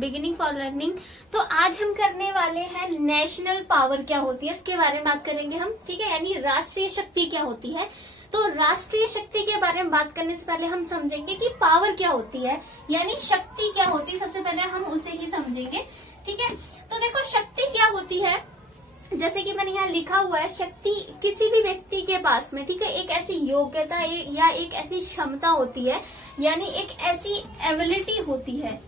Beginning for learning. तो आज हम करने वाले हैं नेशनल पावर क्या होती है, इसके बारे में बात करेंगे हम। ठीक है, यानी राष्ट्रीय शक्ति क्या होती है। तो राष्ट्रीय शक्ति के बारे में बात करने से पहले हम समझेंगे कि पावर क्या होती है, यानी शक्ति क्या होती है। सबसे पहले हम उसे ही समझेंगे। ठीक है, तो देखो शक्ति क्या होती है, जैसे कि मैंने यहाँ लिखा हुआ है, शक्ति किसी भी व्यक्ति के पास में, ठीक है, एक ऐसी योग्यता या एक ऐसी क्षमता होती है, यानी एक ऐसी एबिलिटी होती है।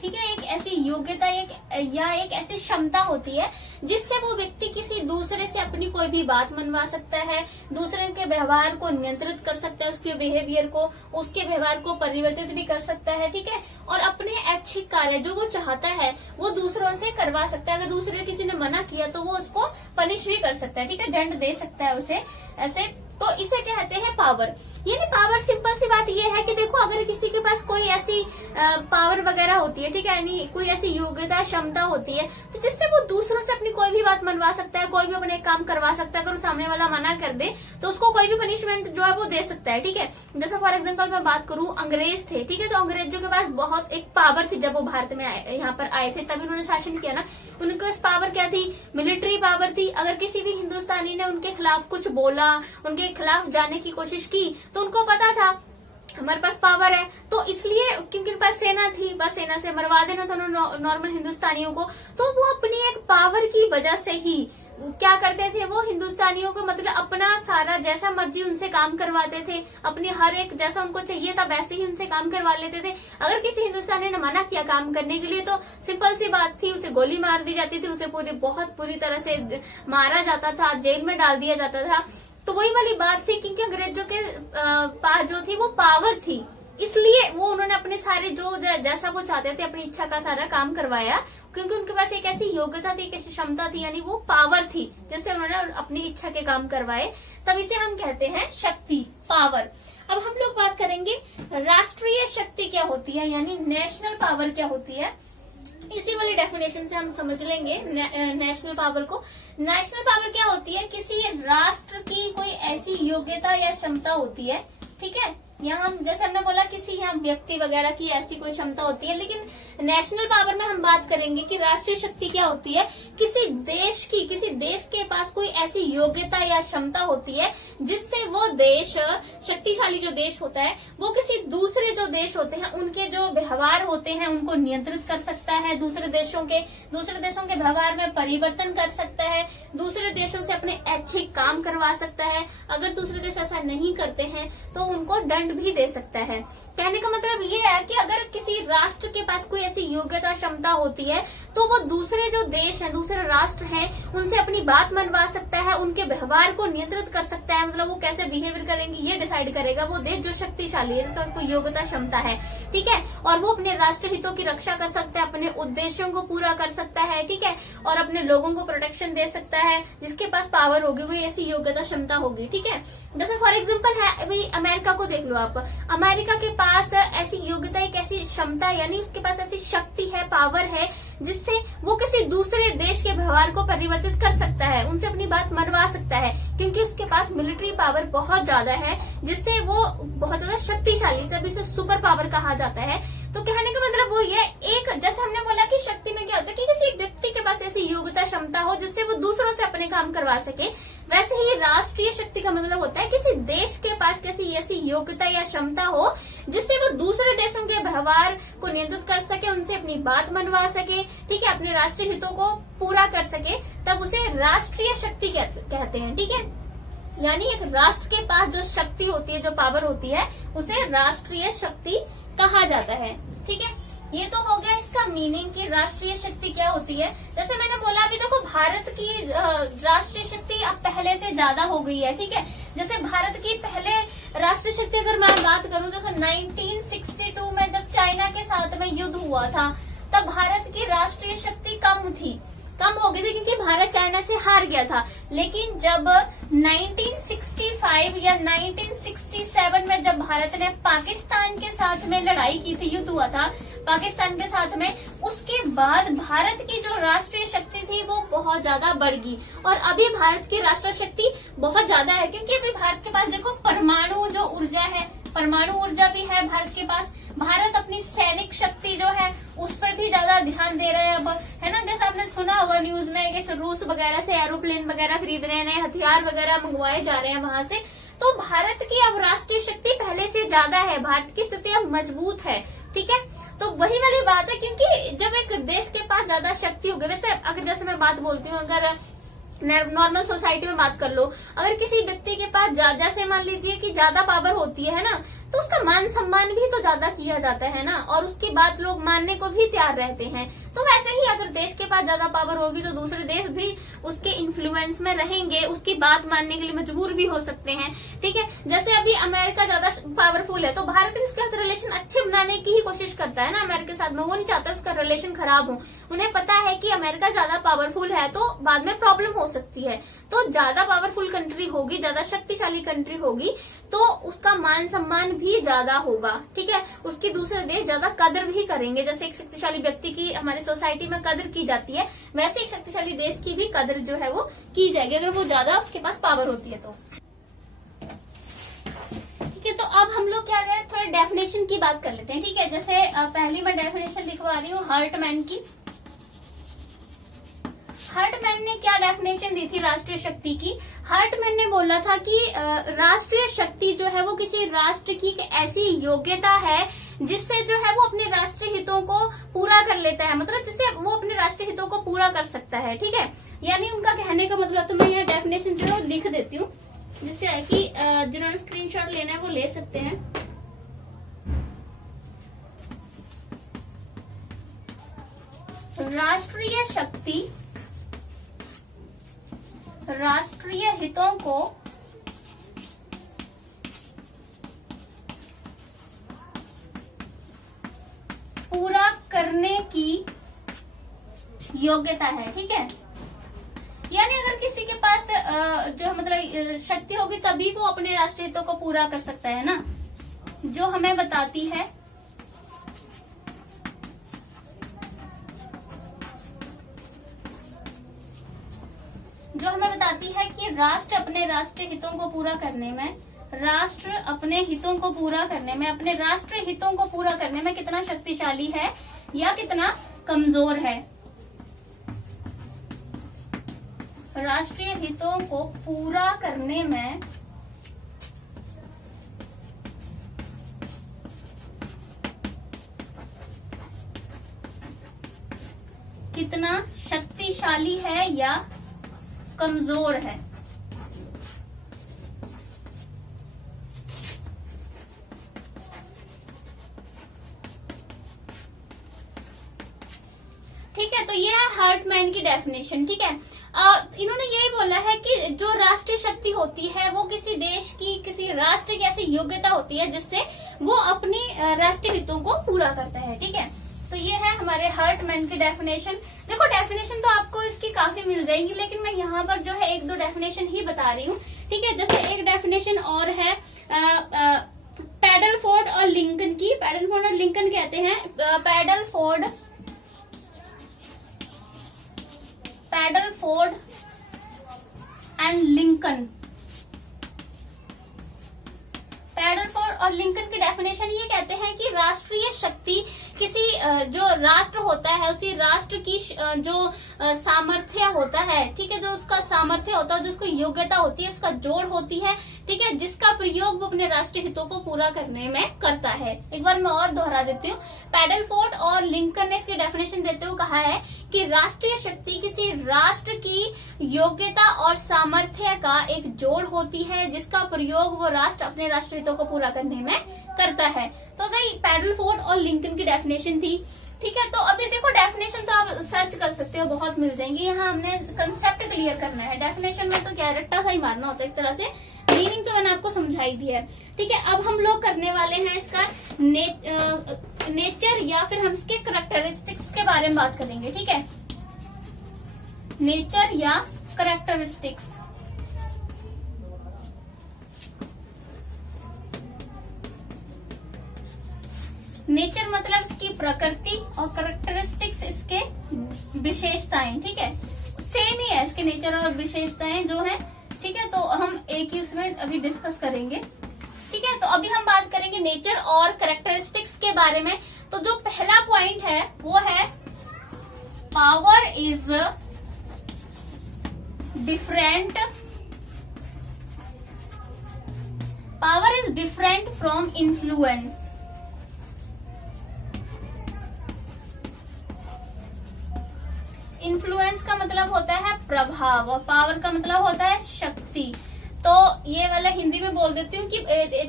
ठीक है, एक ऐसी योग्यता या एक ऐसी क्षमता होती है जिससे वो व्यक्ति किसी दूसरे से अपनी कोई भी बात मनवा सकता है, दूसरे के व्यवहार को नियंत्रित कर सकता है, उसके बिहेवियर को, उसके व्यवहार को परिवर्तित भी कर सकता है। ठीक है, और अपने ऐच्छिक कार्य जो वो चाहता है वो दूसरों से करवा सकता है। अगर दूसरे किसी ने मना किया तो वो उसको पनिश भी कर सकता है। ठीक है, दंड दे सकता है उसे ऐसे। तो इसे कहते हैं पावर। यानी पावर, सिंपल सी बात ये है कि देखो अगर किसी के पास कोई ऐसी पावर वगैरह होती है, ठीक है, यानी कोई ऐसी योग्यता क्षमता होती है तो जिससे वो दूसरों से अपनी कोई भी बात मनवा सकता है, कोई भी अपने काम करवा सकता है। अगर सामने वाला मना कर दे तो उसको कोई भी पनिशमेंट जो है वो दे सकता है। ठीक है, जैसे फॉर एग्जाम्पल मैं बात करूं, अंग्रेज थे, ठीक है, तो अंग्रेजों के पास बहुत एक पावर थी। जब वो भारत में यहाँ पर आए थे तभी उन्होंने शासन किया ना, उनके पास पावर क्या थी, मिलिट्री पावर थी। अगर किसी भी हिंदुस्तानी ने उनके खिलाफ कुछ बोला, उनके खिलाफ जाने की कोशिश की तो उनको पता था हमारे पास पावर है, तो इसलिए क्योंकि उनके पास सेना थी, बस सेना से मरवा देना था नॉर्मल हिंदुस्तानियों को। तो वो अपनी एक पावर की वजह से ही क्या करते थे, वो हिंदुस्तानियों को मतलब अपना सारा जैसा मर्जी उनसे काम करवाते थे, अपनी हर एक जैसा उनको चाहिए था वैसे ही उनसे काम करवा लेते थे। अगर किसी हिंदुस्तानी ने मना किया काम करने के लिए तो सिंपल सी बात थी, उसे गोली मार दी जाती थी, उसे बहुत बुरी तरह से मारा जाता था, जेल में डाल दिया जाता था। तो वही वाली बात थी, क्योंकि अंग्रेजों के पास जो थी वो पावर थी, इसलिए वो उन्होंने अपने सारे जो जैसा वो चाहते थे अपनी इच्छा का सारा काम करवाया, क्योंकि उनके पास एक ऐसी योग्यता थी, एक ऐसी क्षमता थी, यानी वो पावर थी जिससे उन्होंने अपनी इच्छा के काम करवाए। तब इसे हम कहते हैं शक्ति, पावर। अब हम लोग बात करेंगे राष्ट्रीय शक्ति क्या होती है, यानी नेशनल पावर क्या होती है। इसी वाली डेफिनेशन से हम समझ लेंगे नेशनल पावर को। नेशनल पावर क्या होती है, किसी राष्ट्र की कोई ऐसी योग्यता या क्षमता होती है। ठीक है, यहाँ जैसे हमने बोला किसी यहाँ व्यक्ति वगैरह की ऐसी कोई क्षमता होती है, लेकिन नेशनल पावर में हम बात करेंगे कि राष्ट्रीय शक्ति क्या होती है, किसी देश के पास कोई ऐसी योग्यता या क्षमता होती है जिससे वो देश, शक्तिशाली जो देश होता है, वो किसी दूसरे जो देश होते हैं उनके जो व्यवहार होते हैं उनको नियंत्रित कर सकता है, दूसरे देशों के व्यवहार में परिवर्तन कर सकता है, दूसरे देशों से अपने ऐच्छिक काम करवा सकता है। अगर दूसरे देश ऐसा नहीं करते हैं तो उनको दंड भी दे सकता है। कहने का मतलब ये है कि अगर किसी राष्ट्र के पास कोई ऐसी योग्यता क्षमता होती है तो वो दूसरे जो देश हैं, दूसरे राष्ट्र हैं, उनसे अपनी बात मनवा सकता है, उनके व्यवहार को नियंत्रित कर सकता है, मतलब वो कैसे बिहेवियर करेंगे ये डिसाइड करेगा वो देश जो शक्तिशाली है, जिसका कोई योग्यता क्षमता है। ठीक है, और वो अपने राष्ट्र हितों की रक्षा कर सकता है, अपने उद्देश्यों को पूरा कर सकता है। ठीक है, और अपने लोगों को प्रोटेक्शन दे सकता है, जिसके पास पावर होगी वो ऐसी योग्यता क्षमता होगी। ठीक है, जैसे फॉर एग्जाम्पल है अभी अमेरिका को देख लो आप, अमेरिका के पास ऐसी योग्यता, एक ऐसी क्षमता, यानी उसके पास ऐसी शक्ति है, पावर है, जिससे वो किसी दूसरे देश के व्यवहार को परिवर्तित कर सकता है, उनसे अपनी बात मनवा सकता है, क्योंकि उसके पास मिलिट्री पावर बहुत ज्यादा है, जिससे वो बहुत ज्यादा शक्तिशाली, जब इसे सुपर पावर कहा जाता है। तो कहने का मतलब वो ये, एक जैसे हमने बोला कि शक्ति में क्या होता है कि किसी एक व्यक्ति के पास ऐसी योग्यता क्षमता हो जिससे वो दूसरों से अपने काम करवा सके, वैसे ही राष्ट्रीय शक्ति का मतलब होता है किसी देश के पास किसी ऐसी योग्यता या क्षमता हो जिससे वो दूसरे देशों के व्यवहार को नियंत्रित कर सके, उनसे अपनी बात मनवा सके, ठीक है, अपने राष्ट्रीय हितों को पूरा कर सके, तब उसे राष्ट्रीय शक्ति कहते हैं। ठीक है, यानी एक राष्ट्र के पास जो शक्ति होती है, जो पावर होती है, उसे राष्ट्रीय शक्ति कहा जाता है। ठीक है, ये तो हो गया इसका मीनिंग कि राष्ट्रीय शक्ति क्या होती है। जैसे मैंने बोला अभी देखो भारत की राष्ट्रीय शक्ति अब पहले से ज्यादा हो गई है। ठीक है, जैसे भारत की पहले राष्ट्रीय शक्ति अगर मैं बात करूं तो 1962 में जब चाइना के साथ में युद्ध हुआ था तब भारत की राष्ट्रीय शक्ति कम हो गई थी, क्योंकि भारत चाइना से हार गया था। लेकिन जब 1965 या 1967 में जब भारत ने पाकिस्तान के साथ में लड़ाई की थी, युद्ध हुआ था पाकिस्तान के साथ में, उसके बाद भारत की जो राष्ट्रीय शक्ति थी वो बहुत ज्यादा बढ़ गई। और अभी भारत की राष्ट्रीय शक्ति बहुत ज्यादा है, क्योंकि अभी भारत के पास देखो परमाणु जो ऊर्जा है, परमाणु ऊर्जा भी है भारत के पास। भारत अपनी सैनिक शक्ति जो है उस पर भी ज्यादा ध्यान दे रहे हैं अब, है ना। जैसे आपने सुना होगा न्यूज में कि रूस वगैरह से एरोप्लेन वगैरह खरीद रहे हैं, नए हथियार वगैरह मंगवाए जा रहे हैं वहां से। तो भारत की अब राष्ट्रीय शक्ति पहले से ज्यादा है, भारत की स्थिति अब मजबूत है, ठीक है। तो वही वाली बात है, क्योंकि जब एक देश के पास ज्यादा शक्ति होगी, वैसे अगर जैसे मैं बात बोलती हूँ, अगर नॉर्मल सोसाइटी में बात कर लो, अगर किसी व्यक्ति के पास जैसे मान लीजिए कि ज्यादा पावर होती है ना, तो उसका मान सम्मान भी तो ज्यादा किया जाता है ना, और उसकी बात लोग मानने को भी तैयार रहते हैं। तो वैसे ही अगर देश के पास ज्यादा पावर होगी तो दूसरे देश भी उसके इन्फ्लुएंस में रहेंगे, उसकी बात मानने के लिए मजबूर भी हो सकते हैं, ठीक है। जैसे अभी अमेरिका ज्यादा पावरफुल है तो भारत उसके साथ रिलेशन अच्छे बनाने की ही कोशिश करता है ना अमेरिका के साथ में, वो नहीं चाहता उसका रिलेशन खराब हो। उन्हें पता है कि अमेरिका ज्यादा पावरफुल है तो बाद में प्रॉब्लम हो सकती है। तो ज्यादा पावरफुल कंट्री होगी, ज्यादा शक्तिशाली कंट्री होगी, तो उसका मान सम्मान भी ज्यादा होगा, ठीक है। उसकी दूसरे देश ज्यादा कदर भी करेंगे। जैसे एक शक्तिशाली व्यक्ति की हमारी सोसाइटी में कदर की जाती है, वैसे एक शक्तिशाली देश की भी कदर जो है वो की जाएगी, अगर वो ज्यादा उसके पास पावर होती है तो, ठीक है। तो अब हम लोग क्या करें, थोड़ा डेफिनेशन की बात कर लेते हैं, ठीक है। जैसे पहली मैं डेफिनेशन लिखवा रही हूँ हर्टमैन की। हर्टमैन ने क्या डेफिनेशन दी थी राष्ट्रीय शक्ति की। हर्टमैन ने बोला था कि राष्ट्रीय शक्ति जो है वो किसी राष्ट्र की एक ऐसी योग्यता है जिससे जो है वो अपने राष्ट्रीय हितों को पूरा कर लेता है, मतलब जिससे वो अपने राष्ट्रीय हितों को पूरा कर सकता है, ठीक है। यानी उनका कहने का मतलब, तो मैं यहाँ डेफिनेशन जो है लिख देती हूँ, जिससे है कि जिन्होंने स्क्रीनशॉट लेना है वो ले सकते हैं। राष्ट्रीय शक्ति राष्ट्रीय हितों को पूरा करने की योग्यता है, ठीक है। यानी अगर किसी के पास जो मतलब शक्ति होगी तभी वो अपने राष्ट्रीय हितों को पूरा कर सकता है ना, जो हमें बताती है कि राष्ट्र अपने राष्ट्रीय हितों को पूरा करने में, अपने राष्ट्रीय हितों को पूरा करने में कितना शक्तिशाली है या कितना कमजोर है। राष्ट्रीय हितों को पूरा करने में कितना शक्तिशाली है या कमजोर है। ठीक है, तो ये है हर्टमैन की डेफिनेशन, ठीक है। इन्होंने यही बोला है कि जो राष्ट्रीय शक्ति होती है वो किसी देश की, किसी राष्ट्र की ऐसी योग्यता होती है जिससे वो अपनी राष्ट्रीय हितों को पूरा करता है, ठीक है। तो ये है हमारे हर्टमैन की डेफिनेशन। देखो डेफिनेशन तो आपको इसकी काफी मिल जाएगी, लेकिन मैं यहाँ पर जो है एक दो डेफिनेशन ही बता रही हूँ, ठीक है। जैसे एक डेफिनेशन और है पैडलफोर्ड और लिंकन की। पैडलफोर्ड और लिंकन कहते हैं पैडलफोर्ड एंड लिंकन। पैडलफोर्ड और लिंकन की डेफिनेशन ये कहते हैं कि राष्ट्रीय शक्ति किसी जो राष्ट्र होता है उसी राष्ट्र की जो सामर्थ्य होता है, ठीक है, जो उसका सामर्थ्य होता है, जो उसकी योग्यता होती है, उसका जोड़ होती है, ठीक है, जिसका प्रयोग वो अपने राष्ट्रीय हितों को पूरा करने में करता है। एक बार मैं और दोहरा देती हूँ। पैडलफोर्ड और लिंकन ने इसकी डेफिनेशन देते हुए कहा है कि राष्ट्रीय शक्ति किसी राष्ट्र की योग्यता और सामर्थ्य का एक जोड़ होती है, जिसका प्रयोग वो राष्ट्र अपने राष्ट्रीय हितों को पूरा करने में करता है। तो भाई पैडलफोर्ड और लिंकन की डेफिनेशन थी, ठीक है। तो अभी देखो डेफिनेशन तो आप सर्च कर सकते हो, बहुत मिल जाएंगी। यहाँ हमने कंसेप्ट क्लियर करना है। डेफिनेशन में तो क्या रट्टा सा ही मारना होता है एक तरह से, मीनिंग तो मैंने आपको समझाई दी है, ठीक है। अब हम लोग करने वाले हैं इसका नेचर या फिर हम इसके करैक्टरिस्टिक्स के बारे में बात करेंगे, ठीक है। नेचर या करैक्टरिस्टिक्स। नेचर मतलब इसकी प्रकृति और करैक्टरिस्टिक्स इसके विशेषताएं, ठीक है। सेम ही है इसके नेचर और विशेषताएं जो है, ठीक है। तो हम एक ही उसमें अभी डिस्कस करेंगे, ठीक है। तो अभी हम बात करेंगे नेचर और करैक्टरिस्टिक्स के बारे में। तो जो पहला पॉइंट है वो है power is different from influence. Influence का मतलब होता है प्रभाव और पावर का मतलब होता है शक्ति। तो ये वाला हिंदी में बोल देती हूँ कि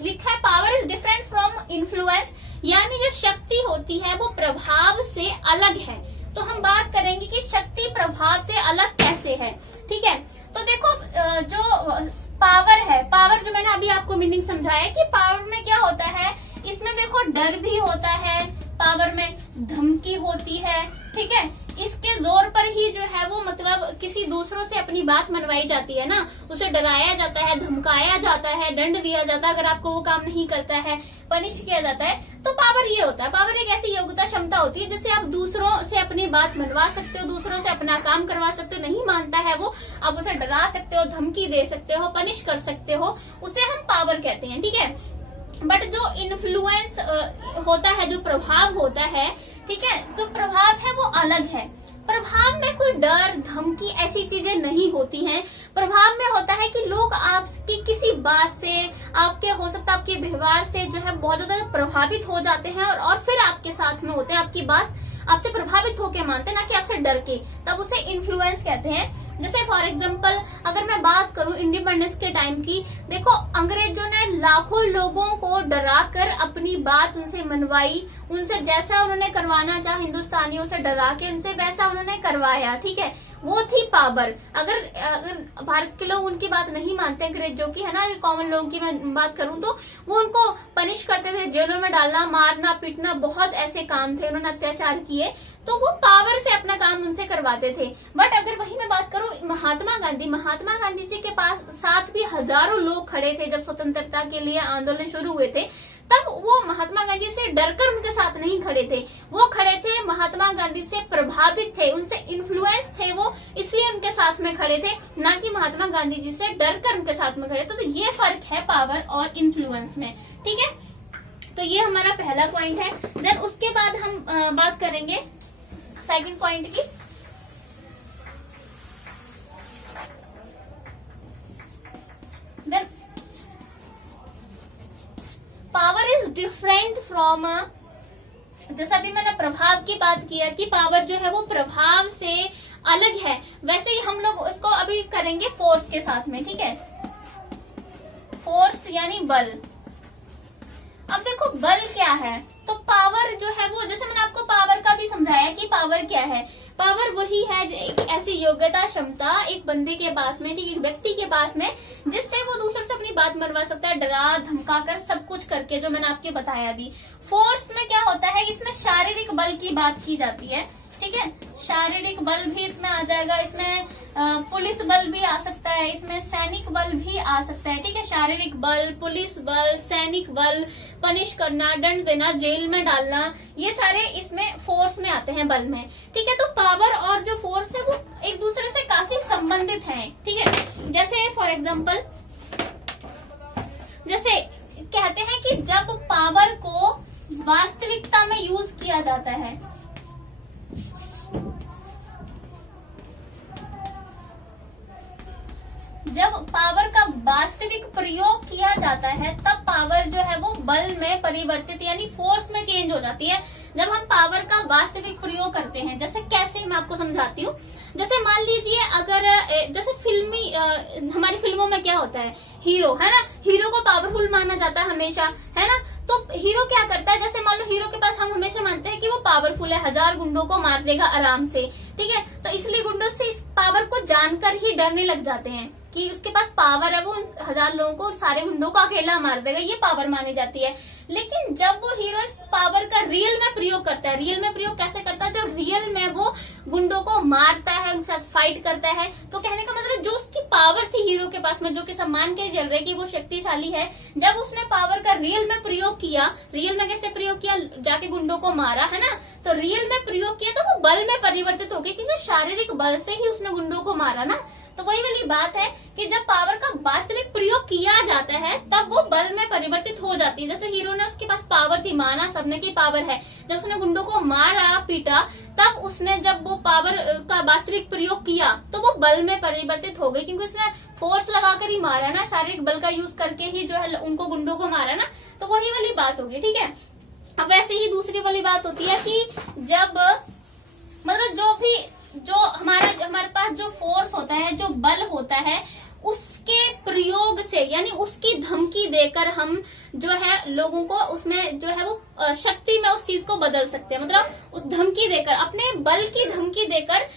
लिखा है power is different from influence, यानी जो शक्ति होती है वो प्रभाव से अलग है। तो हम बात करेंगे कि शक्ति प्रभाव से अलग कैसे है। ठीक है, तो देखो जो पावर है, पावर जो मैंने अभी आपको मीनिंग समझाया कि पावर में क्या होता है, इसमें देखो डर भी होता है, पावर में धमकी होती है। ठीक है, इसके जोर पर ही जो है वो मतलब किसी दूसरों से अपनी बात मनवाई जाती है ना, उसे डराया जाता है, धमकाया जाता है, दंड दिया जाता है अगर आपको वो काम नहीं करता है, पनिश किया जाता है। तो पावर ये होता है, पावर एक ऐसी योग्यता क्षमता होती है जिससे आप दूसरों से अपनी बात मनवा सकते हो, दूसरों से अपना काम करवा सकते हो। नहीं मानता है वो, आप उसे डरा सकते हो, धमकी दे सकते हो, पनिश कर सकते हो, उसे हम पावर कहते हैं। ठीक है, बट जो इन्फ्लुएंस होता है, जो प्रभाव होता है, ठीक है, जो प्रभाव है वो अलग है। प्रभाव में कोई डर धमकी ऐसी चीजें नहीं होती हैं। प्रभाव में होता है कि लोग आपकी किसी बात से, आपके हो सकता है आपके व्यवहार से जो है बहुत ज्यादा प्रभावित हो जाते हैं और फिर आपके साथ में होते हैं, आपकी बात आपसे प्रभावित होकर मानते हैं, ना कि आपसे डर के, तब उसे इन्फ्लुएंस कहते हैं। जैसे फॉर एग्जांपल अगर मैं बात करूं इंडिपेंडेंस के टाइम की, देखो अंग्रेजों ने लाखों लोगों को डराकर अपनी बात उनसे मनवाई, उनसे जैसा उन्होंने करवाना चाहा हिंदुस्तानियों से डरा के उनसे वैसा उन्होंने करवाया। ठीक है, वो थी पावर। अगर भारत के लोग उनकी बात नहीं मानते अंग्रेजों की, है ना, कॉमन लोगों की मैं बात करूं तो वो उनको पनिश करते थे, जेलों में डालना, मारना, पीटना, बहुत ऐसे काम थे, उन्होंने अत्याचार किए, तो वो पावर से अपना काम उनसे करवाते थे। बट अगर वही मैं बात करूं महात्मा गांधी जी के पास साथ भी हजारों लोग खड़े थे जब स्वतंत्रता के लिए आंदोलन शुरू हुए थे, तब वो महात्मा गांधी से डरकर उनके साथ नहीं खड़े थे, वो खड़े थे महात्मा गांधी से प्रभावित थे, उनसे इन्फ्लुएंस थे वो, इसलिए उनके साथ में खड़े थे, ना कि महात्मा गांधी जी से डरकर उनके साथ में खड़े। तो ये फर्क है पावर और इन्फ्लुएंस में। ठीक है, तो ये हमारा पहला पॉइंट है। देन उसके बाद हम बात करेंगे सेकंड पॉइंट की। Then power is different from, जैसा भी मैंने प्रभाव की बात किया कि पावर जो है वो प्रभाव से अलग है, वैसे ही हम लोग उसको अभी करेंगे फोर्स के साथ में। ठीक है, फोर्स यानी बल। अब देखो बल क्या है, तो पावर जो है वो, जैसे मैंने आपको पावर का भी समझाया कि पावर क्या है। पावर वही है एक ऐसी योग्यता क्षमता एक बंदे के पास में, ठीक, एक व्यक्ति के पास में, जिससे वो दूसरे से अपनी बात मनवा सकता है, डरा धमका कर सब कुछ करके, जो मैंने आपको बताया अभी। फोर्स में क्या होता है, इसमें शारीरिक बल की बात की जाती है। ठीक है, शारीरिक बल भी इसमें आ जाएगा, इसमें पुलिस बल भी आ सकता है, इसमें सैनिक बल भी आ सकता है। ठीक है, शारीरिक बल, पुलिस बल, सैनिक बल, पनिश करना, दंड देना, जेल में डालना, ये सारे इसमें फोर्स में आते हैं, बल में। ठीक है, तो पावर और जो फोर्स है वो एक दूसरे से काफी संबंधित हैं। ठीक है, जैसे फॉर एग्जाम्पल, जैसे कहते हैं कि जब पावर को वास्तविकता में यूज किया जाता है, जब पावर का वास्तविक प्रयोग किया जाता है तब पावर जो है वो बल में परिवर्तित यानी फोर्स में चेंज हो जाती है। जब हम पावर का वास्तविक प्रयोग करते हैं, जैसे कैसे मैं आपको समझाती हूँ। जैसे मान लीजिए अगर जैसे हमारी फिल्मों में क्या होता है, हीरो है ना, हीरो को पावरफुल माना जाता है हमेशा, है ना। तो हीरो क्या करता है, जैसे मान लो हीरो के पास हम हमेशा मानते हैं कि वो पावरफुल है, 1000 गुंडों को मार देगा आराम से। ठीक है, तो इसलिए गुंडों से इस पावर को जानकर ही डरने लग जाते हैं कि उसके पास पावर है, वो 1000 लोगों को, सारे गुंडों को अकेला मार देगा, ये पावर मानी जाती है। लेकिन जब वो हीरो इस पावर का रियल में प्रयोग करता है, रियल में प्रयोग कैसे करता है, जब रियल में वो गुंडों को मारता है, उनके साथ फाइट करता है, तो कहने का मतलब जो उसकी पावर थी हीरो के पास में, जो कि सब मान के चल रहे कि वो शक्तिशाली है, जब उसने पावर का रियल में प्रयोग किया, रियल में कैसे प्रयोग किया, जाके गुंडों को मारा, है ना, तो रियल में प्रयोग किया तो वो बल में परिवर्तित हो गई, क्योंकि शारीरिक बल से ही उसने गुंडों को मारा ना। तो वही वाली बात है कि जब पावर का वास्तविक प्रयोग किया जाता है तब वो बल में परिवर्तित हो जाती है। जैसे हीरो ने, उसके पास पावर थी, माना सबने की पावर है, जब उसने गुंडों को मारा पीटा तब उसने जब वो पावर का वास्तविक प्रयोग किया तो वो बल में परिवर्तित हो गई, क्योंकि उसने फोर्स लगाकर ही मारा ना, शारीरिक बल का यूज करके ही जो है उनको गुंडों को मारा ना, तो वही वाली बात होगी। ठीक है, अब वैसे ही दूसरी वाली बात होती है कि जब मतलब जो हमारे पास जो फोर्स होता है, जो बल होता है, उसके प्रयोग से यानी उसकी धमकी देकर हम जो है लोगों को उसमें जो है वो शक्ति में उस चीज को बदल सकते हैं। मतलब उस धमकी देकर, अपने बल की धमकी देकर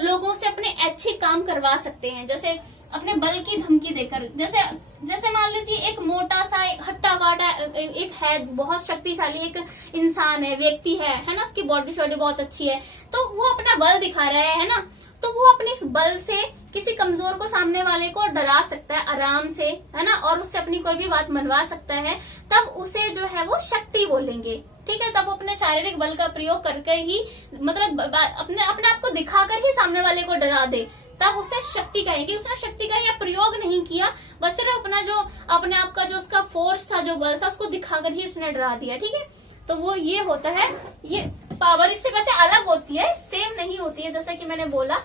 लोगों से अपने अच्छे काम करवा सकते हैं। जैसे अपने बल की धमकी देकर, जैसे मान लीजिए एक मोटा सा एक हट्टा काटा एक है, बहुत शक्तिशाली एक इंसान है, व्यक्ति है ना, उसकी बॉडी शॉडी बहुत अच्छी है, तो वो अपना बल दिखा रहा है ना, तो वो अपने इस बल से किसी कमजोर को, सामने वाले को डरा सकता है आराम से, है ना, और उससे अपनी कोई भी बात मनवा सकता है। तब उसे जो है वो शक्ति बोलेंगे। ठीक है, तब वो अपने शारीरिक बल का प्रयोग करके ही मतलब अपने आप को दिखाकर ही सामने वाले को डरा दे, तब उसे शक्ति कहेंगे। उसने शक्ति का या प्रयोग नहीं किया, बस सिर्फ अपने आप का जो उसका फोर्स था, जो बल था, उसको दिखाकर ही उसने डरा दिया। ठीक है, तो वो ये होता है, ये पावर इससे वैसे अलग होती है, सेम नहीं होती है। जैसा कि मैंने बोला,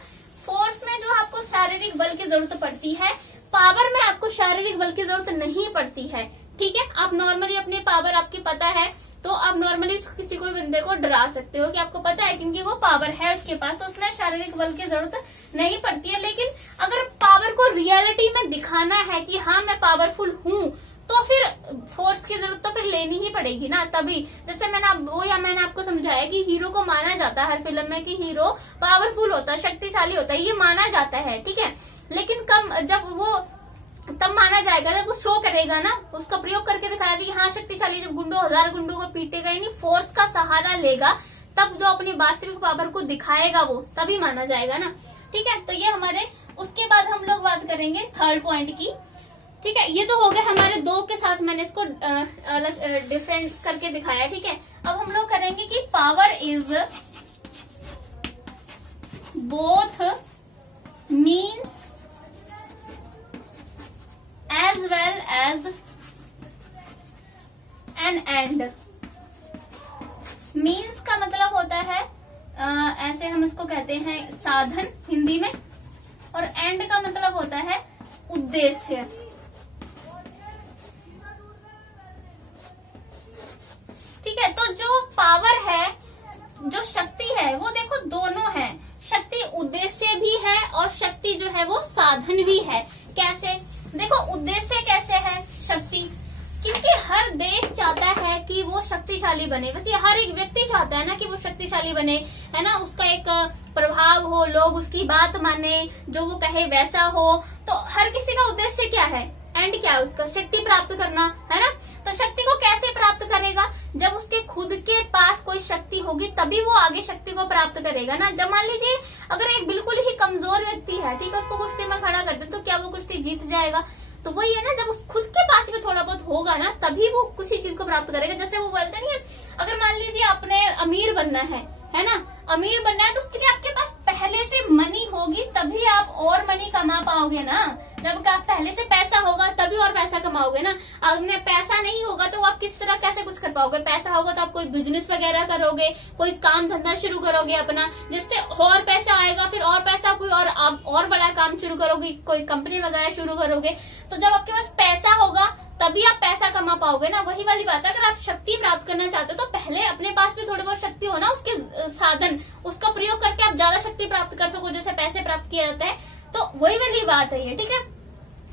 फोर्स में जो आपको शारीरिक बल की जरूरत पड़ती है, पावर में आपको शारीरिक बल की जरूरत नहीं पड़ती है। ठीक है, आप नॉर्मली अपने पावर आपकी पता है तो आप नॉर्मली किसी कोई बंदे को डरा सकते हो कि आपको पता है, क्योंकि वो पावर है उसके पास, तो उसमें शारीरिक बल की जरूरत नहीं पड़ती है। लेकिन अगर पावर को रियलिटी में दिखाना है कि हाँ मैं पावरफुल हूँ, तो फिर फोर्स की जरूरत तो फिर लेनी ही पड़ेगी ना। तभी जैसे मैंने आपको समझाया कि हीरो को माना जाता है हर फिल्म में कि हीरो पावरफुल होता है, शक्तिशाली होता है, ये माना जाता है। ठीक है, लेकिन जब वो तब माना जाएगा जब वो शो करेगा ना, उसका प्रयोग करके दिखाएगा कि हाँ शक्तिशाली, जब हजार गुंडों को पीटेगा, यानी फोर्स का सहारा लेगा, तब जो अपनी वास्तविक पावर को दिखाएगा वो तभी माना जाएगा ना। ठीक है, तो ये हमारे, उसके बाद हम लोग बात करेंगे थर्ड पॉइंट की। ठीक है, ये तो हो गए हमारे दो के साथ मैंने इसको अलग डिफरेंट करके दिखाया। ठीक है, अब हम लोग करेंगे कि power is both means as well as an end. Means का मतलब होता है ऐसे हम इसको कहते हैं साधन हिंदी में, और एंड का मतलब होता है उद्देश्य। ठीक है, तो जो पावर है, जो शक्ति है, वो देखो दोनों है। शक्ति उद्देश्य भी है और शक्ति जो है वो साधन भी है। कैसे? देखो उद्देश्य कैसे है शक्ति, क्योंकि हर देश चाहता है कि वो शक्तिशाली बने। वैसे हर एक व्यक्ति चाहता है ना कि वो शक्तिशाली बने, है ना, उसका एक प्रभाव हो, लोग उसकी बात माने, जो वो कहे वैसा हो। तो हर किसी का उद्देश्य क्या है, एंड क्या है उसका, शक्ति प्राप्त करना, है ना। तो शक्ति को कैसे प्राप्त करेगा, जब उसके खुद के पास कोई शक्ति होगी तभी वो आगे शक्ति को प्राप्त करेगा ना। जब मान लीजिए अगर एक बिल्कुल ही कमजोर व्यक्ति है, ठीक है, उसको कुश्ती में खड़ा कर दे, तो क्या वो कुश्ती जीत जाएगा? तो वही है ना, जब उस खुद के पास भी थोड़ा बहुत होगा ना, तभी वो किसी चीज को प्राप्त करेगा। जैसे वो बोलते नहीं है, अगर मान लीजिए आपने अमीर बनना है ना, अमीर बनना है, तो उसके लिए आपके पास पहले से मनी होगी, तभी आप और मनी कमा पाओगे ना। जब पहले से पैसा होगा तभी और पैसा कमाओगे ना। अगर पैसा नहीं होगा तो आप किस तरह कैसे कुछ कर पाओगे? पैसा होगा तो आप कोई बिजनेस वगैरह करोगे, कोई काम धंधा शुरू करोगे अपना, जिससे और पैसा आएगा, फिर और पैसा कोई और आप और बड़ा काम शुरू करोगे, कोई कंपनी वगैरह शुरू करोगे। तो जब आपके पास पैसा होगा तभी आप पैसा कमा पाओगे ना। वही वाली बात है, अगर आप शक्ति प्राप्त करना चाहते हो तो पहले अपने पास भी थोड़ी बहुत शक्ति हो ना, उसके साधन, उसका प्रयोग करके आप ज्यादा शक्ति प्राप्त कर सको, जैसे पैसे प्राप्त किया जाता है। तो वही वाली बात है ये, ठीक है।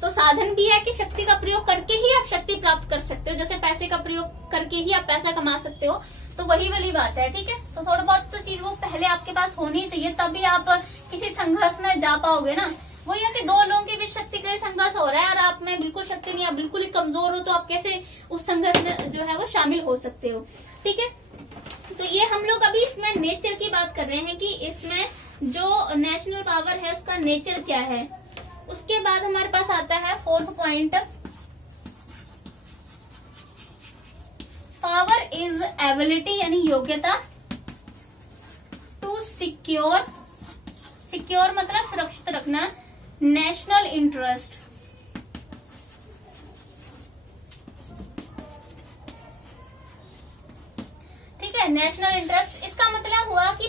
तो साधन भी है कि शक्ति का प्रयोग करके ही आप शक्ति प्राप्त कर सकते हो, जैसे पैसे का प्रयोग करके ही आप पैसा कमा सकते हो। तो वही वाली बात है, ठीक है। तो थोड़ा बहुत तो चीज वो पहले आपके पास होनी चाहिए, तभी आप किसी संघर्ष में जा पाओगे ना। वही है कि दो लोगों के बीच शक्ति का संघर्ष हो रहा है और आप में बिल्कुल शक्ति नहीं, आप बिल्कुल ही कमजोर हो, तो आप कैसे उस संघर्ष में जो है वो शामिल हो सकते हो, ठीक है। तो ये हम लोग अभी इसमें नेचर की बात कर रहे हैं कि इसमें जो नेशनल पावर है उसका नेचर क्या है। उसके बाद हमारे पास आता है fourth point, power is ability यानी योग्यता टू सिक्योर, सिक्योर मतलब सुरक्षित रखना, नेशनल इंटरेस्ट। ठीक है, नेशनल इंटरेस्ट, इसका मतलब हुआ कि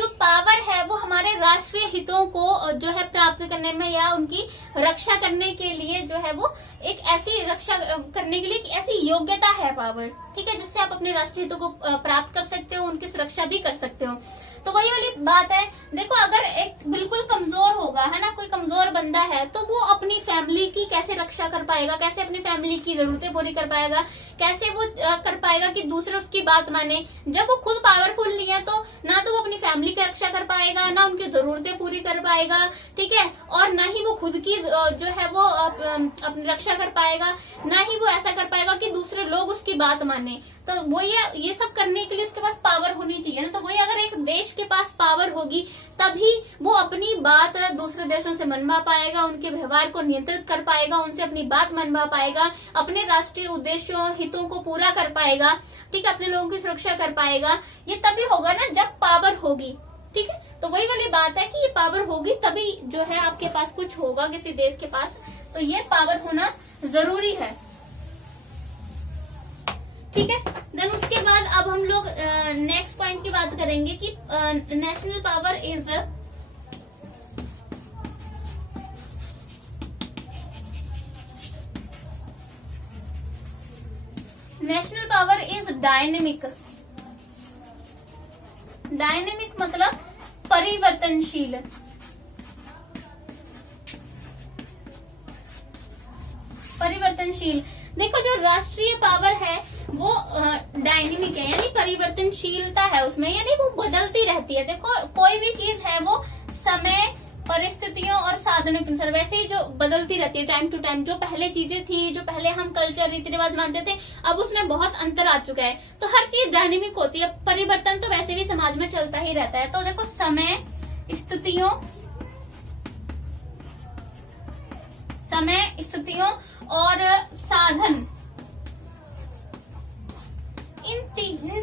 जो पावर है वो हमारे राष्ट्रीय हितों को जो है प्राप्त करने में या उनकी रक्षा करने के लिए जो है वो एक ऐसी रक्षा करने के लिए एक ऐसी योग्यता है पावर, ठीक है, जिससे आप अपने राष्ट्रीय हितों को प्राप्त कर सकते हो, उनकी सुरक्षा भी कर सकते हो। तो वही वाली बात है, देखो अगर एक बिल्कुल कमजोर होगा, है ना, कोई कमजोर बंदा है, तो वो अपनी फैमिली की कैसे रक्षा कर पाएगा, कैसे अपनी फैमिली की जरूरतें पूरी कर पाएगा, कैसे वो कर पाएगा कि दूसरे उसकी बात माने। जब वो खुद पावरफुल नहीं है तो ना तो वो अपनी फैमिली की रक्षा कर पाएगा, ना उनकी जरूरतें पूरी कर पाएगा, ठीक है, और ना ही वो खुद की जो है वो अपनी रक्षा कर पाएगा, ना ही वो ऐसा कर पाएगा कि दूसरे लोग उसकी बात माने। तो वही ये सब करने के लिए उसके पास पावर होनी चाहिए ना। तो वही अगर एक देश के पास पावर होगी तभी वो अपनी बात दूसरे देशों से मनवा पाएगा, उनके व्यवहार को नियंत्रित कर पाएगा, उनसे अपनी बात मनवा पाएगा, अपने राष्ट्रीय उद्देश्यों हितों को पूरा कर पाएगा, ठीक है, अपने लोगों की सुरक्षा कर पाएगा। ये तभी होगा ना जब पावर होगी, ठीक है। तो वही वाली बात है कि ये पावर होगी तभी जो है आपके पास कुछ होगा किसी देश के पास, तो ये पावर होना जरूरी है, ठीक है। देन उसके बाद अब हम लोग नेक्स्ट पॉइंट की बात करेंगे कि national power is dynamic. Dynamic मतलब परिवर्तनशील। परिवर्तनशील, देखो जो राष्ट्रीय पावर है वो डायनेमिक है, यानी परिवर्तनशीलता है उसमें, यानी वो बदलती रहती है। देखो कोई भी चीज है वो समय, परिस्थितियों और साधनों के अनुसार वैसे ही जो बदलती रहती है टाइम टू टाइम। जो पहले चीजें थी, जो पहले हम कल्चर रीति रिवाज मानते थे, अब उसमें बहुत अंतर आ चुका है। तो हर चीज डायनेमिक होती है। परिवर्तन तो वैसे भी समाज में चलता ही रहता है। तो देखो समय, स्थितियों और साधन, इन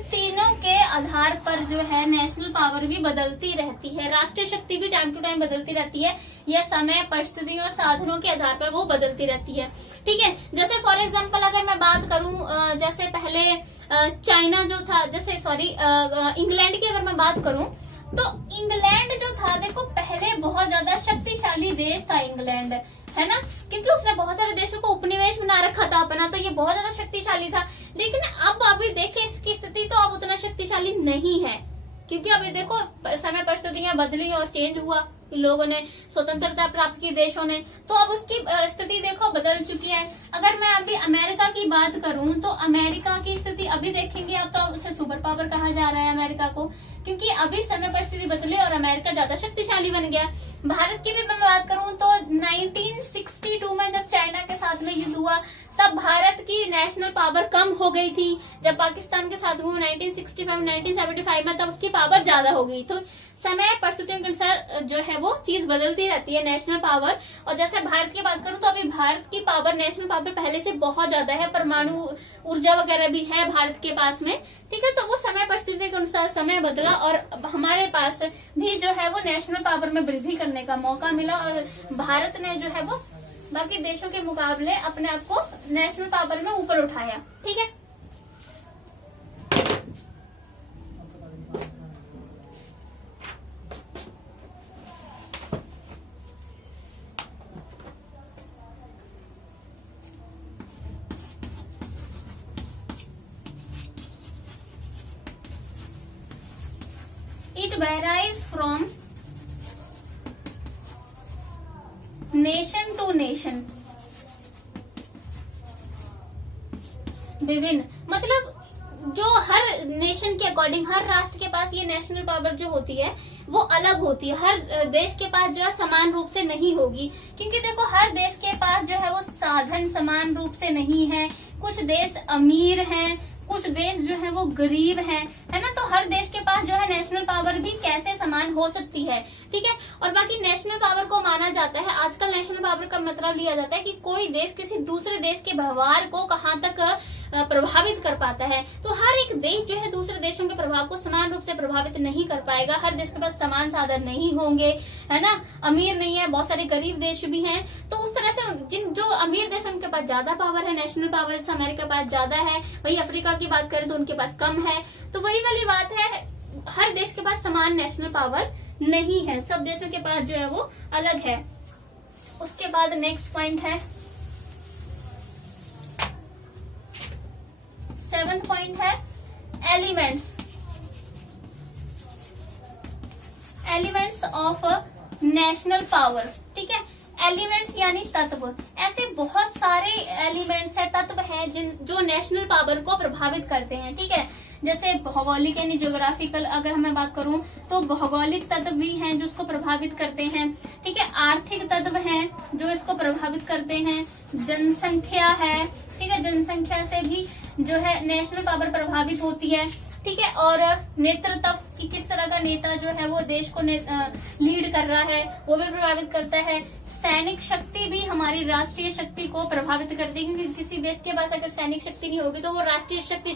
तीनों के आधार पर जो है नेशनल पावर भी बदलती रहती है। राष्ट्रीय शक्ति भी टाइम टू टाइम बदलती रहती है। यह समय, परिस्थितियों और साधनों के आधार पर वो बदलती रहती है, ठीक है। जैसे फॉर एग्जांपल अगर मैं बात करूं, जैसे पहले चाइना जो था, जैसे सॉरी इंग्लैंड की अगर मैं बात करूं, तो इंग्लैंड जो था, देखो पहले बहुत ज्यादा शक्तिशाली देश था इंग्लैंड, है ना, क्योंकि उसने बहुत सारे देशों को उपनिवेश बना रखा था अपना, तो ये बहुत ज्यादा शक्तिशाली था। लेकिन अब अभी देखें इसकी स्थिति, तो अब उतना शक्तिशाली नहीं है, क्योंकि अभी देखो समय परिस्थितियां बदली और चेंज हुआ, लोगों ने स्वतंत्रता प्राप्त की देशों ने, तो अब उसकी स्थिति देखो बदल चुकी है। अगर मैं अभी अमेरिका की बात करूं तो अमेरिका की स्थिति अभी देखेंगे, अब तो उसे सुपर पावर कहा जा रहा है अमेरिका को, क्योंकि अभी समय परिस्थिति बदली और अमेरिका ज्यादा शक्तिशाली बन गया। भारत की भी मैं बात करूं तो 1962 में जब चाइना के साथ में युद्ध हुआ, तब भारत की नेशनल पावर कम हो गई थी। जब पाकिस्तान के साथ हुआ 1975 में, तब उसकी पावर ज्यादा हो गई। तो समय परिस्थितियों के अनुसार जो है वो चीज बदलती रहती है नेशनल पावर। और जैसे भारत की बात करूं तो अभी भारत की पावर, नेशनल पावर पहले से बहुत ज्यादा है, परमाणु ऊर्जा वगैरह भी है भारत के पास में, ठीक है। तो वो समय परिस्थिति के अनुसार समय बदला और हमारे पास भी जो है वो नेशनल पावर में वृद्धि करने का मौका मिला, और भारत ने जो है वो बाकी देशों के मुकाबले अपने आप को नेशनल पावर में ऊपर उठाया, ठीक है। It varies from nation to nation. विभिन्न मतलब जो हर नेशन के अकॉर्डिंग, हर राष्ट्र के पास ये नेशनल पावर जो होती है वो अलग होती है। हर देश के पास जो है समान रूप से नहीं होगी, क्योंकि देखो हर देश के पास जो है वो साधन समान रूप से नहीं है। कुछ देश अमीर हैं, कुछ देश जो है वो गरीब हैं, है ना। तो हर देश के पास जो है नेशनल पावर भी कैसे समान हो सकती है, ठीक है। और बाकी नेशनल पावर को माना जाता है, आजकल नेशनल पावर का मतलब लिया जाता है कि कोई देश किसी दूसरे देश के व्यवहार को कहाँ तक प्रभावित कर पाता है। तो हर एक देश जो है दूसरे देशों के प्रभाव को समान रूप से प्रभावित नहीं कर पाएगा। हर देश के पास समान साधन नहीं होंगे, है ना, अमीर नहीं है, बहुत सारे गरीब देश भी हैं। तो उस तरह से जिन जो अमीर देश उनके पास ज्यादा पावर है, नेशनल पावर, जैसे अमेरिका के पास ज्यादा है, वही अफ्रीका की बात करें तो उनके पास कम है। तो वही वाली बात है, हर देश के पास समान नेशनल पावर नहीं है, सब देशों के पास जो है वो अलग है। उसके बाद नेक्स्ट पॉइंट है, 7th पॉइंट है elements. Elements of national power, ठीक है। एलिमेंट्स यानी तत्व, ऐसे बहुत सारे एलिमेंट्स है, तत्व है जो नेशनल पावर को प्रभावित करते हैं, ठीक है। जैसे भौगोलिक यानी ज्योग्राफिकल अगर मैं बात करूं तो भौगोलिक तत्व भी हैं जो उसको प्रभावित करते हैं, ठीक है। आर्थिक तत्व हैं जो इसको प्रभावित करते हैं, जनसंख्या है, ठीक है, जनसंख्या से भी जो है नेशनल पावर प्रभावित होती है, ठीक है। और नेतृत्व कि किस तरह का नेता जो है वो देश को लीड कर रहा है वो भी प्रभावित करता है। सैनिक शक्ति भी हमारी राष्ट्रीय शक्ति को प्रभावित करती है, क्योंकि किसी देश के पास अगर सैनिक शक्ति नहीं होगी तो वो राष्ट्रीय शक्ति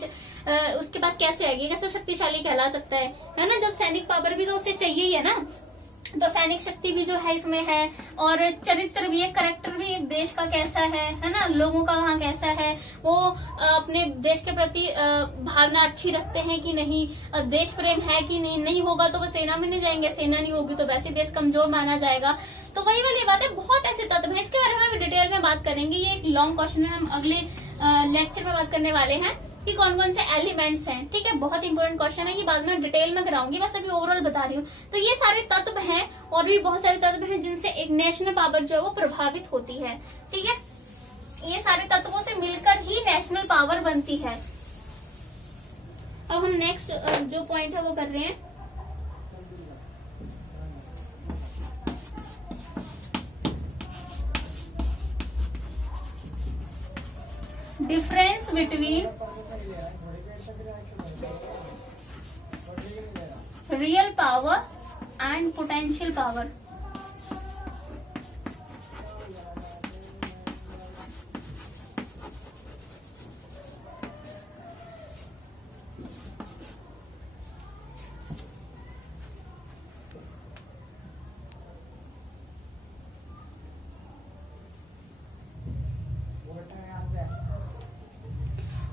उसके पास कैसे आएगी, कैसे शक्तिशाली कहला सकता है ना। जब सैनिक पावर भी तो उसे चाहिए ही है ना, तो सैनिक शक्ति भी जो है इसमें है। और चरित्र भी है, करेक्टर भी एक देश का कैसा है ना, लोगों का वहाँ कैसा है, वो अपने देश के प्रति भावना अच्छी रखते हैं कि नहीं, देश प्रेम है कि नहीं होगा तो वो सेना में नहीं जाएंगे, सेना नहीं होगी तो वैसे देश कमजोर माना जाएगा। तो वही वाली बात है, बहुत ऐसे तत्व है, इसके बारे में हम डिटेल में बात करेंगे। ये एक लॉन्ग क्वेश्चन है, हम अगले लेक्चर में बात करने वाले हैं कि कौन कौन से एलिमेंट्स हैं, ठीक है। बहुत इंपॉर्टेंट क्वेश्चन है, ये बाद में डिटेल में कराऊंगी, बस अभी ओवरऑल बता रही हूँ। तो ये सारे तत्व हैं और भी बहुत सारे तत्व हैं जिनसे एक नेशनल पावर जो है वो प्रभावित होती है, ठीक है। ये सारे तत्वों से मिलकर ही नेशनल पावर बनती है। अब हम नेक्स्ट जो पॉइंट है वो कर रहे हैं, difference between real power and potential power.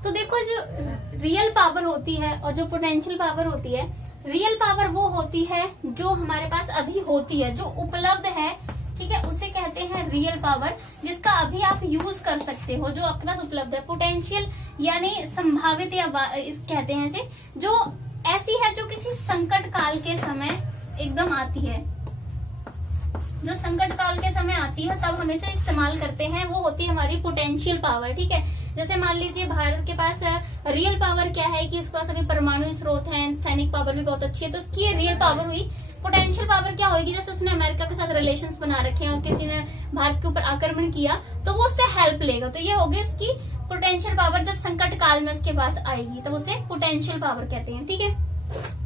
तो देखो, जो रियल पावर होती है और जो पोटेंशियल पावर होती है, रियल पावर वो होती है जो हमारे पास अभी होती है, जो उपलब्ध है, ठीक है, उसे कहते हैं रियल पावर, जिसका अभी आप यूज कर सकते हो, जो आपके पास उपलब्ध है। पोटेंशियल यानी संभावित या इस कहते हैं इसे, जो ऐसी है जो किसी संकट काल के समय एकदम आती है, जो संकट काल के समय आती है तब हम इसे इस्तेमाल करते हैं, वो होती है हमारी पोटेंशियल पावर, ठीक है। जैसे मान लीजिए भारत के पास रियल पावर क्या है कि उसके पास अभी परमाणु स्रोत है, सैनिक पावर भी बहुत अच्छी है, तो उसकी ये रियल पावर हुई। पोटेंशियल पावर क्या होगी, जैसे उसने अमेरिका के साथ रिलेशंस बना रखे हैं और किसी ने भारत के ऊपर आक्रमण किया तो वो उससे हेल्प लेगा, तो ये होगी उसकी पोटेंशियल पावर। जब संकट काल में उसके पास आएगी तब उसे पोटेंशियल पावर कहते हैं, ठीक है।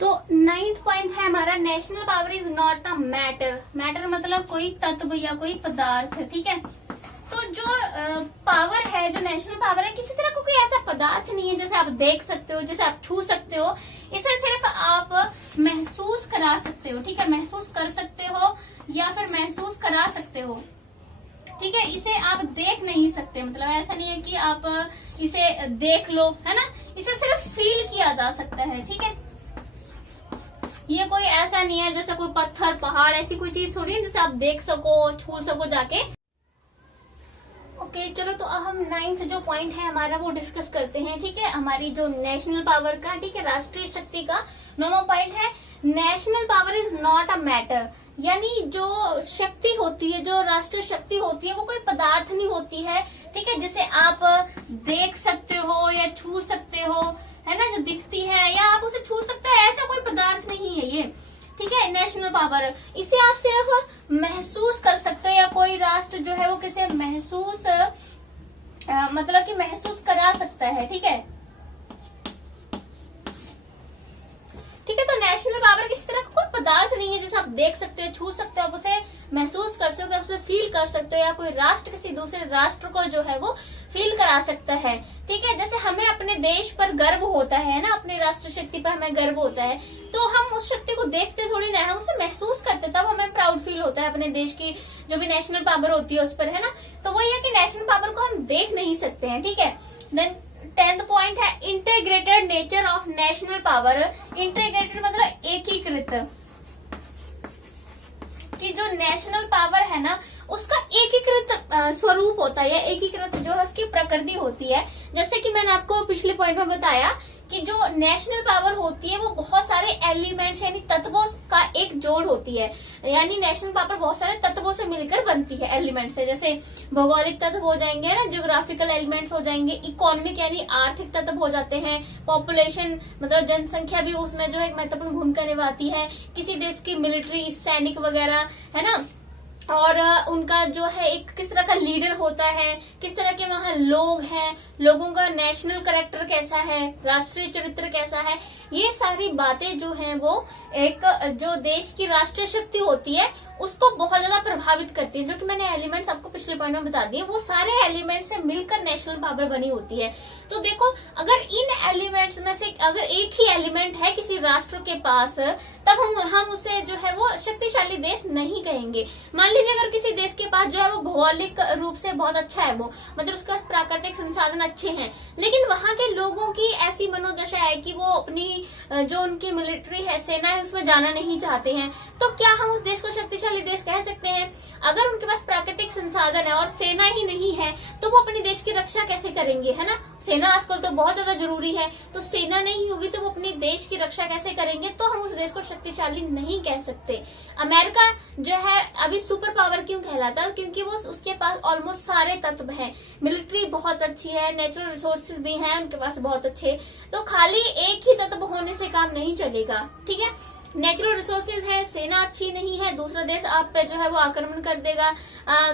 तो 9th पॉइंट है हमारा, national power is not a matter. Matter मतलब कोई तत्व या कोई पदार्थ, ठीक है। तो जो पावर है, जो नेशनल पावर है, किसी तरह का कोई ऐसा पदार्थ नहीं है जैसे आप देख सकते हो, जैसे आप छू सकते हो। इसे सिर्फ आप महसूस करा सकते हो, ठीक है, महसूस कर सकते हो या फिर महसूस करा सकते हो, ठीक है। इसे आप देख नहीं सकते, मतलब ऐसा नहीं है कि आप इसे देख लो, है ना, इसे सिर्फ फील किया जा सकता है, ठीक है। ये कोई ऐसा नहीं है जैसे कोई पत्थर, पहाड़, ऐसी कोई चीज थोड़ी है जिसे आप देख सको, छू सको जाके। ओके, चलो तो अब हम 9th जो पॉइंट है हमारा वो डिस्कस करते हैं, ठीक है। हमारी जो नेशनल पावर का, ठीक है, राष्ट्रीय शक्ति का 9वां पॉइंट है, national power is not a matter. यानी जो शक्ति होती है, जो राष्ट्रीय शक्ति होती है, वो कोई पदार्थ नहीं होती है, ठीक है, जिसे आप देख सकते हो या छू सकते हो, है ना, जो दिखती है या आप उसे छू सकते हो, ऐसा कोई पदार्थ नहीं है ये, ठीक है। नेशनल पावर इसे आप सिर्फ महसूस कर सकते हो, या कोई राष्ट्र जो है वो किसे महसूस मतलब कि महसूस करा सकता है, ठीक है। ठीक है। तो नेशनल पावर किसी तरह का कोई पदार्थ नहीं है जिसे आप देख सकते हो, छू सकते हो, आप उसे महसूस कर सकते हो, आप उसे फील कर सकते हो, या कोई राष्ट्र किसी दूसरे राष्ट्र को जो है वो फील करा सकता है। ठीक है, जैसे हमें अपने देश पर गर्व होता है ना, अपने राष्ट्र शक्ति पर हमें गर्व होता है, तो हम उस शक्ति को देखते थोड़ी ना, हम उसे महसूस करते, तब हमें प्राउड फील होता है अपने देश की जो भी नेशनल पावर होती है उस पर, है ना। तो वही है कि नेशनल पावर को हम देख नहीं सकते हैं। ठीक है। देन 10th पॉइंट है integrated nature of national power. Integrated मतलब एकीकृत, कि जो नेशनल पावर है ना उसका एकीकृत स्वरूप होता है, या एकीकृत जो है उसकी प्रकृति होती है। जैसे कि मैंने आपको पिछले पॉइंट में बताया कि जो नेशनल पावर होती है वो बहुत सारे एलिमेंट्स यानी तत्वों का एक जोड़ होती है, यानी नेशनल पावर बहुत सारे तत्वों से मिलकर बनती है, एलिमेंट से। जैसे भौगोलिक तत्व हो जाएंगे ना, ज्योग्राफिकल एलिमेंट्स हो जाएंगे, इकोनॉमिक यानी आर्थिक तत्व हो जाते हैं, पॉपुलेशन मतलब जनसंख्या भी उसमें जो है एक महत्वपूर्ण भूमिका निभाती है, किसी देश की मिलिट्री सैनिक वगैरह, है ना, और उनका जो है एक किस तरह का लीडर होता है, किस तरह के वहाँ लोग हैं, लोगों का नेशनल कैरेक्टर कैसा है, राष्ट्रीय चरित्र कैसा है, ये सारी बातें जो हैं वो एक जो देश की राष्ट्रीय शक्ति होती है उसको बहुत ज्यादा प्रभावित करती है। जो कि मैंने एलिमेंट्स आपको पिछले पॉइंट में बता दिए, वो सारे एलिमेंट्स से मिलकर नेशनल पावर बनी होती है। तो देखो, अगर इन एलिमेंट्स में से अगर एक ही एलिमेंट है किसी राष्ट्र के पास, तब हम उसे जो है वो शक्तिशाली देश नहीं कहेंगे। मान लीजिए अगर किसी देश के पास जो है वो भौगोलिक रूप से बहुत अच्छा है, वो मतलब उसके पास प्राकृतिक संसाधन अच्छे हैं, लेकिन वहाँ के लोगों की ऐसी मनोदशा है कि वो अपनी जो उनकी मिलिट्री है, सेना है, उसमें जाना नहीं चाहते हैं, तो क्या हम उस देश को शक्तिशाली देश कह सकते हैं? अगर उनके पास प्राकृतिक संसाधन है और सेना ही नहीं है तो वो अपने देश की रक्षा कैसे करेंगे, है ना। सेना आजकल तो बहुत ज्यादा जरूरी है, तो सेना नहीं होगी तो वो अपने देश की रक्षा कैसे करेंगे, तो हम उस देश को शक्तिशाली नहीं कह सकते। अमेरिका जो है अभी सुपर पावर क्यों कहलाता है? क्योंकि वो उसके पास ऑलमोस्ट सारे तत्व हैं, मिलिट्री बहुत अच्छी है, नेचुरल रिसोर्सेज भी हैं उनके पास बहुत अच्छे, तो खाली एक ही तत्व होने से काम नहीं चलेगा। ठीक है, नेचुरल रिसोर्सेज है, सेना अच्छी नहीं है, दूसरा देश आप पे जो है वो आक्रमण कर देगा,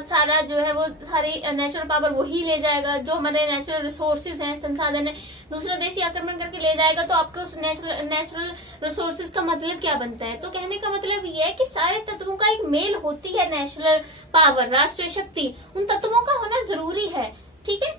सारा जो है वो सारी नेचुरल पावर वो ही ले जाएगा, जो हमारे नेचुरल रिसोर्सेज हैं, संसाधन है, दूसरा देश ही आक्रमण करके ले जाएगा, तो आपके उस नेचुरल रिसोर्सेज का मतलब क्या बनता है? तो कहने का मतलब ये है कि सारे तत्वों का एक मेल होती है नेशनल पावर, राष्ट्रीय शक्ति, उन तत्वों का होना जरूरी है। ठीक है,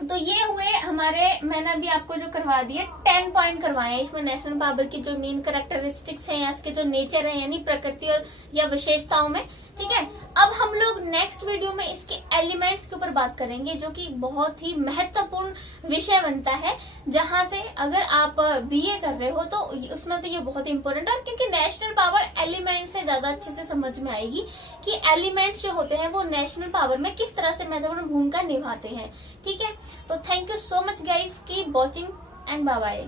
तो ये हुए हमारे, मैंने अभी आपको जो करवा दिए 10 पॉइंट करवाए हैं। इसमें नेशनल पावर की जो मेन कैरेक्टरिस्टिक्स हैं, इसके जो नेचर है यानी प्रकृति और या विशेषताओं में। ठीक है, अब हम लोग नेक्स्ट वीडियो में इसके एलिमेंट्स के ऊपर बात करेंगे, जो कि बहुत ही महत्वपूर्ण विषय बनता है, जहां से अगर आप बीए कर रहे हो तो उसमें तो ये बहुत ही इंपॉर्टेंट है, क्योंकि नेशनल पावर एलिमेंट से ज्यादा अच्छे से समझ में आएगी कि एलिमेंट्स जो होते हैं वो नेशनल पावर में किस तरह से महत्वपूर्ण भूमिका निभाते हैं। ठीक है, तो thank you so much guys, keep watching and bye bye.